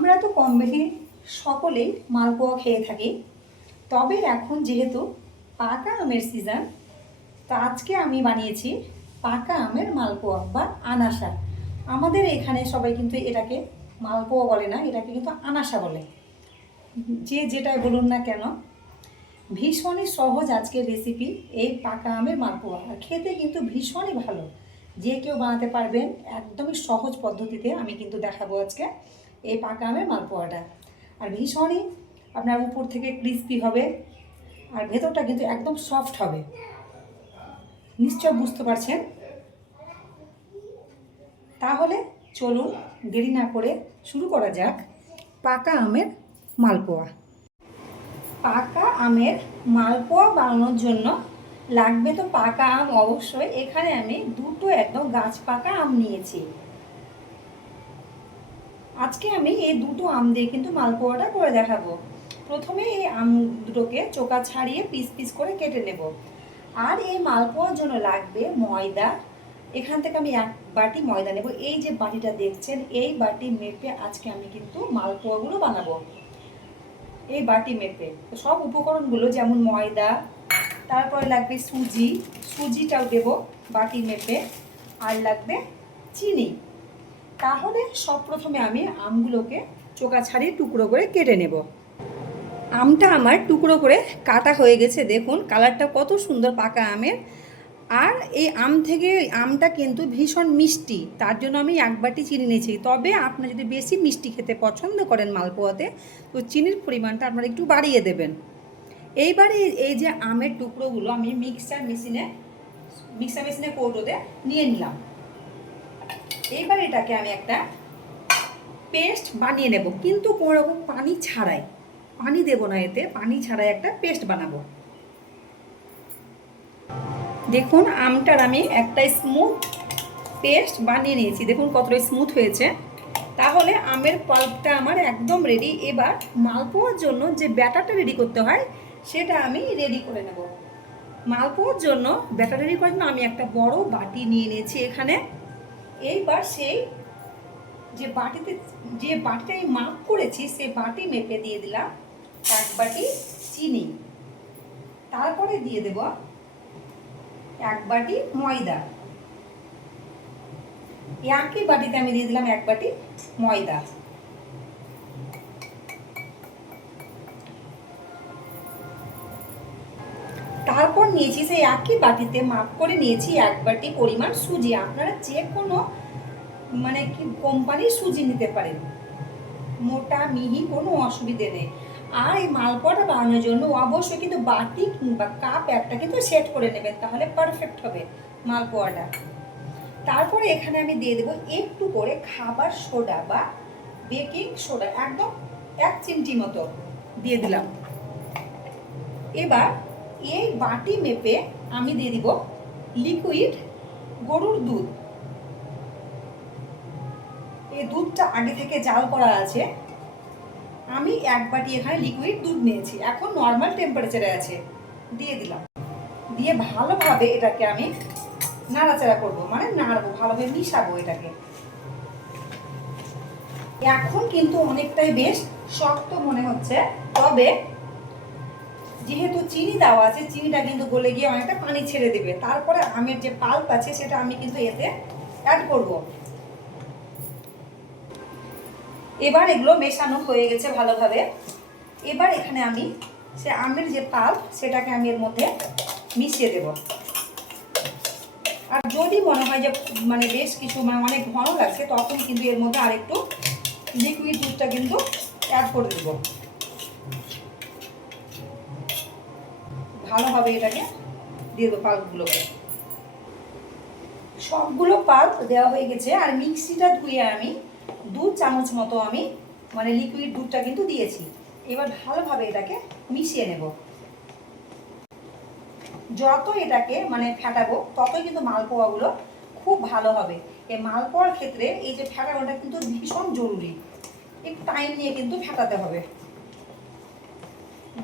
আমরা তো কম বেশি সকলেই মালপোয়া খেয়ে থাকি, তবে এখন যেহেতু পাকা আমের সিজন, তো আজকে আমি বানিয়েছি পাকা আমের মালপোয়া বা আনাসা। আমাদের এখানে সবাই কিন্তু এটাকে মালপোয়া বলে না, এটাকে কিন্তু আনাসা বলে। যে যেটাই বলুন না কেন, ভীষণই সহজ আজকের রেসিপি এই পাকা আমের মালপোয়া, আর খেতে কিন্তু ভীষণই ভালো। যে কেউ বানাতে পারবেন, একদমই সহজ পদ্ধতিতে আমি কিন্তু দেখাবো আজকে এই পাকা আমের মালপোয়াটা। আর ভীষণই আপনার উপর থেকে ক্রিস্পি হবে, আর ভেতরটা কিন্তু একদম সফট হবে। নিশ্চয় বুঝতে পারছেন। তাহলে চলুন দেরি না করে শুরু করা যাক পাকা আমের মালপোয়া। পাকা আমের মালপোয়া বানানোর জন্য লাগবে তো পাকা আম অবশ্যই। এখানে আমি দুটো একদম গাছ পাকা আম নিয়েছি। আজকে আমি এই দুটো আম দিয়ে কিন্তু মালপোয়াটা করে দেখাবো। প্রথমে এই আম দুটোকে চোকা ছাড়িয়ে পিস পিস করে কেটে নেব। আর এই মালপোয়ার জন্য লাগবে ময়দা। এখান থেকে আমি 1 বাটি ময়দা নেব। এই যে বাটিটা দেখছেন, এই বাটি মেপে আজকে আমি কিন্তু মালপোয়াগুলো বানাবো। এই বাটি মেপে সব উপকরণগুলো, যেমন ময়দা, তারপরে লাগবে সুজিটাও দেব বাটি মেপে, আর লাগবে চিনি। তাহলে সব প্রথমে আমি আমগুলোকে চোকা ছাড়িয়ে টুকরো করে কেটে নেব। আমটা আমার টুকরো করে কাটা হয়ে গেছে, দেখুন কালারটা কত সুন্দর পাকা আমের। আর এই আমটা কিন্তু ভীষণ মিষ্টি, তার জন্য আমি 1 বাটি চিনি নিয়েছি। তবে আপনারা যদি বেশি মিষ্টি খেতে পছন্দ করেন মালপোয়াতে, তো চিনির পরিমাণটা আপনারা একটু বাড়িয়ে দেবেন। এইবারে এই যে আমের টুকরোগুলো আমি মিক্সার মেশিনে কৌটোতে নিয়ে নিলাম। এইবার এটাকে আমি একটা পেস্ট বানিয়ে নেব, কিন্তু কোনো রকম পানি ছাড়াই। পানি দেব না এতে, পানি ছাড়াই একটা পেস্ট বানাবো। দেখুন আমটার আমি একটা স্মুথ পেস্ট বানিয়ে নিয়েছি, দেখুন কতটা স্মুথ হয়েছে। তাহলে আমের পাল্পটা আমার একদম রেডি। এবার মালপোয়ার জন্য যে ব্যাটারটা রেডি করতে হয় সেটা আমি রেডি করে নেব। মালপোয়ার জন্য ব্যাটার রেডি করার জন্য আমি একটা বড় বাটি নিয়ে নিয়েছি এখানে। এইবার সেই যে বাটিটা আমি মাপ করেছি, সেই বাটি মেপে দিয়ে দিলাম 1 বাটি চিনি। তারপরে দিয়ে দেব 1 বাটি ময়দা। একই বাটিতে আমি দিয়ে দিলাম 1 বাটি ময়দা। তারপর নিয়েছি সেই একই বাটিতে মাপ করে নিয়েছি 1 বাটি পরিমাণ সুজি। আপনারা যে কোনো কি কোম্পানির সুজি নিতে পারেন, মোটা মিহি কোনো অসুবিধে নেই। আর এই মালপোয়াটা বানানোর জন্য অবশ্যই কিন্তু বাটি কিংবা কাপ একটা কিন্তু সেট করে নেবেন, তাহলে পারফেক্ট হবে মালপোয়াটা। তারপরে এখানে আমি দিয়ে দেবো একটু করে খাবার সোডা বা বেকিং সোডা, একদম 1 চিমটি মতো দিয়ে দিলাম। এবার এই বাটি মেপে আমি দিয়ে দিব লিকুইড গরুর দুধ। এই দুধটা আগে থেকে জাল করা আছে। আমি 1 বাটি এখানে লিকুইড দুধ নিয়েছি, এখন নর্মাল টেম্পারেচারে আছে, দিয়ে দিলাম। দিয়ে ভালোভাবে এটাকে আমি নাড়াচাড়া করবো, নাড়বো, ভালোভাবে মিশাবো এটাকে। এখন কিন্তু অনেকটাই বেশ শক্ত মনে হচ্ছে, তবে যেহেতু চিনি দেওয়া আছে, চিনিটা কিন্তু গলে গিয়ে অনেকটা পানি ছেড়ে দেবে। তারপরে আমের যে পাল্প আছে সেটা আমি কিন্তু এতে অ্যাড করব। এবার এগুলো মেশানো হয়ে গেছে ভালোভাবে। এবার এখানে আমি সে আমের যে পাল্প সেটাকে আমি এর মধ্যে মিশিয়ে দেব। আর যদি মনে হয় যে বেশ কিছু অনেক ঘন লাগছে, তখন কিন্তু এর মধ্যে আরেকটু লিকুইড দুধটা কিন্তু অ্যাড করে দেব। ভালোভাবে এটাকে দিয়ে দেবো পাল্পগুলোকে। সবগুলো পাল্প দেওয়া হয়ে গেছে। আর মিক্সিটা ধুয়ে আমি 2 চামচ মতো আমি লিকুইড দুধটা কিন্তু দিয়েছি। এবার ভালোভাবে এটাকে মিশিয়ে নেব। যত এটাকে ফেটাবো, ততই কিন্তু মালপোয়াগুলো খুব ভালো হবে। এই মালপোয়ার ক্ষেত্রে এই যে ফেটানোটা কিন্তু ভীষণ জরুরি, একটু টাইম নিয়ে কিন্তু ফেটাতে হবে।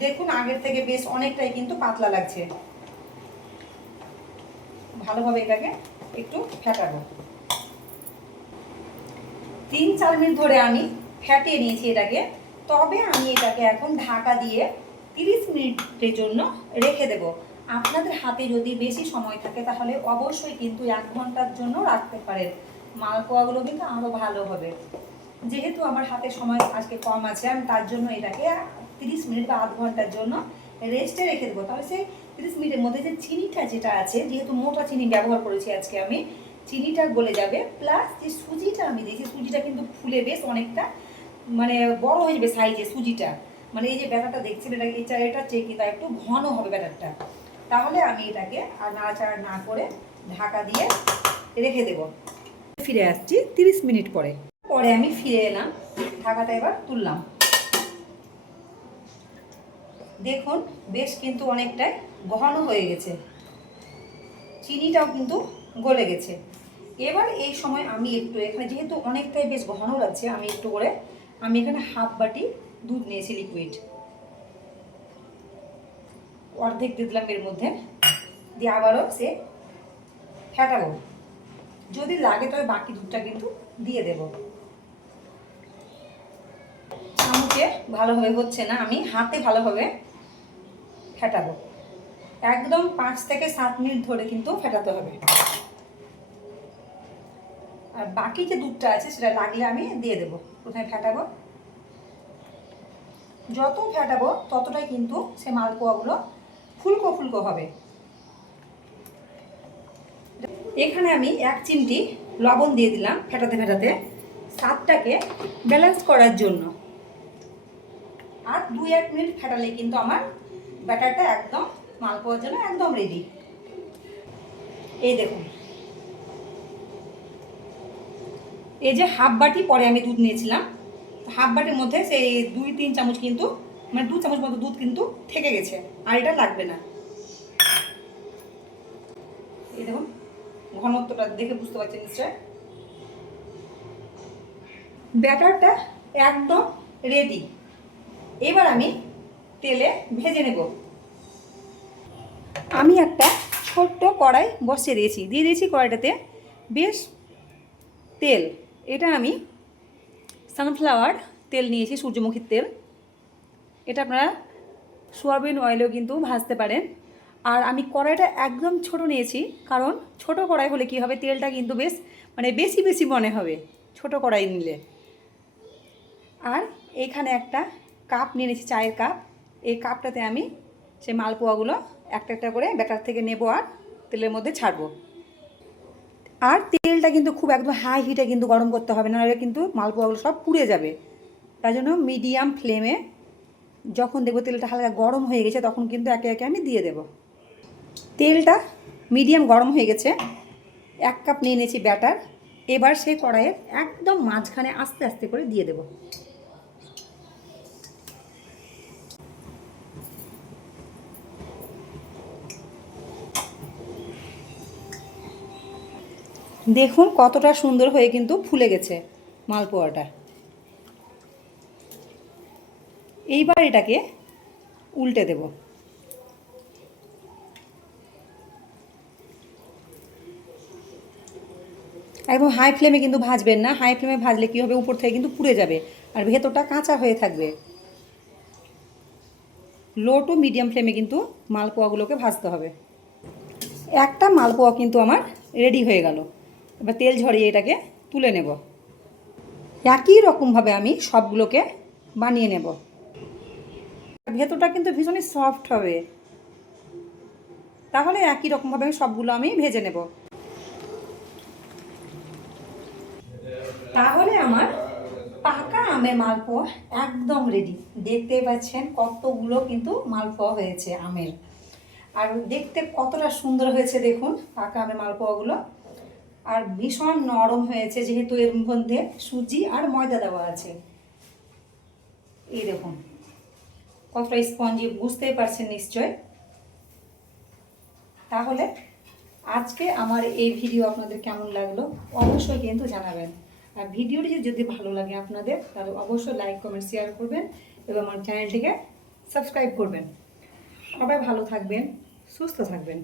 দেখুন আগের থেকে বেশ অনেকটাই কিন্তু পাতলা লাগছে। ভালোভাবে এটাকে একটু ফেটাবো। 3-4 মিনিট ধরে আমি ফ্যাটিয়ে নিয়েছি এটাকে। তবে আমি এটাকে এখন ঢাকা দিয়ে 30 মিনিটের জন্য রেখে দেব। আপনাদের হাতে যদি বেশি সময় থাকে তাহলে অবশ্যই কিন্তু 1 ঘন্টার জন্য রাখতে পারেন, মালপোয়াগুলো কিন্তু আরও ভালো হবে। যেহেতু আমার হাতে সময় আজকে কম আছে, আমি তার জন্য এটাকে 30 মিনিট বা আধ ঘন্টার জন্য রেস্টে রেখে দেবো। তাহলে সেই 30 মিনিটের মধ্যে যে চিনিটা যেটা আছে, যেহেতু মোটা চিনি ব্যবহার করেছি আজকে আমি, চিনিটা গলে যাবে। প্লাস যে সুজিটা আমি দিয়েছি, সুজিটা কিন্তু ফুলে বেশ অনেকটা মানে বড় হয়ে যাবে সাইজে সুজিটা। মানে এই যে ব্যাটারটা দেখছেন, এটা চেয়ে কিন্তু একটু ঘন হবে ব্যাটারটা। তাহলে আমি এটাকে আর নাড়াচাড়া না করে ঢাকা দিয়ে রেখে দেব। ফিরে আসছি 30 মিনিট পরে। আমি ফিরে এলাম, ঢাকাটা এবার তুললাম। দেখুন বেশ কিন্তু অনেকটাই ঘন হয়ে গেছে, চিনিটাও কিন্তু গলে গেছে। এবার এই সময় আমি একটু এখানে যেহেতু অনেকটাই বেশ ঘন লাগছে, আমি একটু করে আমি এখানে হাফ বাটি দুধ নিয়েছি লিকুইড, অর্ধেক দিয়ে দিলাম এর মধ্যে, দিয়ে আবারও সে ফেটাবো। যদি লাগে তবে বাকি দুধটা কিন্তু দিয়ে দেব। চামচে ভালোভাবে হচ্ছে না, আমি হাতে ভালোভাবে ফেটাবো। একদম 5 থেকে 7 মিনিট ধরে কিন্তু ফেটাতে হবে। আর বাকি যে দুধটা আছে সেটা লাগলে আমি দিয়ে দেবো। প্রথমে ফেটাবো, যত ফেটাবো ততটাই কিন্তু সে মালপোয়াগুলো ফুলকো ফুলকো হবে। এখানে আমি 1 চিমটি লবণ দিয়ে দিলাম ফেটাতে ফেটাতে, স্বাদটাকে ব্যালেন্স করার জন্য। আর 2-1 মিনিট ফেটালে কিন্তু আমার ব্যাটারটা একদম মালপোয়ার জন্য একদম রেডি। এই দেখুন, এই যে হাফ বাটি পরে আমি দুধ নিয়েছিলাম, হাফ বাটির মধ্যে সেই 2-3 চামচ কিন্তু মানে 2 চামচ মতো দুধ কিন্তু থেকে গেছে, আর এটা লাগবে না। এই দেখুন ঘনত্বটা দেখে বুঝতে পারছেন নিশ্চয়। ব্যাটারটা একদম রেডি। এবার আমি তেলে ভেজে নেব। আমি একটা ছোট্ট কড়াই বসিয়ে দিয়েছি, দিয়ে দিয়েছি কড়াইটাতে বেশ তেল। এটা আমি সানফ্লাওয়ার তেল নিয়েছি, সূর্যমুখীর তেল। এটা আপনারা সোয়াবিন অয়েলেও কিন্তু ভাজতে পারেন। আর আমি কড়াইটা একদম ছোট নিয়েছি, কারণ ছোট কড়াই হলে কি হবে, তেলটা কিন্তু বেশ মানে বেশি বেশি মনে হবে ছোট কড়াই নিলে। আর এইখানে একটা কাপ নিয়ে নিয়েছি, চায়ের কাপ। এই কাপটাতে আমি সেই মালপোয়াগুলো একটা একটা করে ব্যাটার থেকে নেব আর তেলের মধ্যে ছাড়বো। আর তেলটা কিন্তু খুব একদম হাই হিটে কিন্তু গরম করতে হবে না, নাহলে কিন্তু মালপোয়াগুলো সব পুড়ে যাবে। তাই জন্য মিডিয়াম ফ্লেমে যখন দেখবো তেলটা হালকা গরম হয়ে গেছে তখন কিন্তু একে একে আমি দিয়ে দেব। তেলটা মিডিয়াম গরম হয়ে গেছে, 1 কাপ নিয়ে নিয়েছি ব্যাটার। এবার সেই কড়াইয়ের একদম মাঝখানে আস্তে আস্তে করে দিয়ে দেব। দেখুন কতটা সুন্দর হয়ে কিন্তু ফুলে গেছে মালপোয়াটা। এইবার এটাকে উল্টে দেব। একদম হাই ফ্লেমে কিন্তু ভাজবেন না, হাই ফ্লেমে ভাজলে কী হবে, উপর থেকে কিন্তু পুড়ে যাবে আর ভেতরটা কাঁচা হয়ে থাকবে। লো টু মিডিয়াম ফ্লেমে কিন্তু মালপোয়াগুলোকে ভাজতে হবে। একটা মালপোয়া কিন্তু আমার রেডি হয়ে গেল। এবার তেল ঝরিয়ে এটাকে তুলে নেব। একই রকমভাবে আমি সবগুলোকে বানিয়ে নেব। ভেতরটা কিন্তু ভীষণই সফট হবে, তাহলে একই রকমভাবে সবগুলো আমি ভেজে নেব। তাহলে আমার পাকা আমের মালপোয়া একদম রেডি। দেখতেই পাচ্ছেন কতগুলো কিন্তু মালপোয়া হয়েছে আমের, আর দেখতে কতটা সুন্দর হয়েছে দেখুন পাকা আমের মালপোয়াগুলো। আর ভীষণ নরম হয়েছে, যেহেতু এর মধ্যে সুজি আর ময়দা দেওয়া আছে। এই দেখুন কতটা স্পঞ্জি, বুঝতেই পারছেন নিশ্চয়। তাহলে আজকে আমার এই ভিডিও আপনাদের কেমন লাগলো অবশ্যই কিন্তু জানাবেন। আর ভিডিওটি যদি ভালো লাগে আপনাদের তাহলে অবশ্যই লাইক কমেন্ট শেয়ার করবেন এবং আমার চ্যানেলটিকে সাবস্ক্রাইব করবেন। সবাই ভালো থাকবেন, সুস্থ থাকবেন।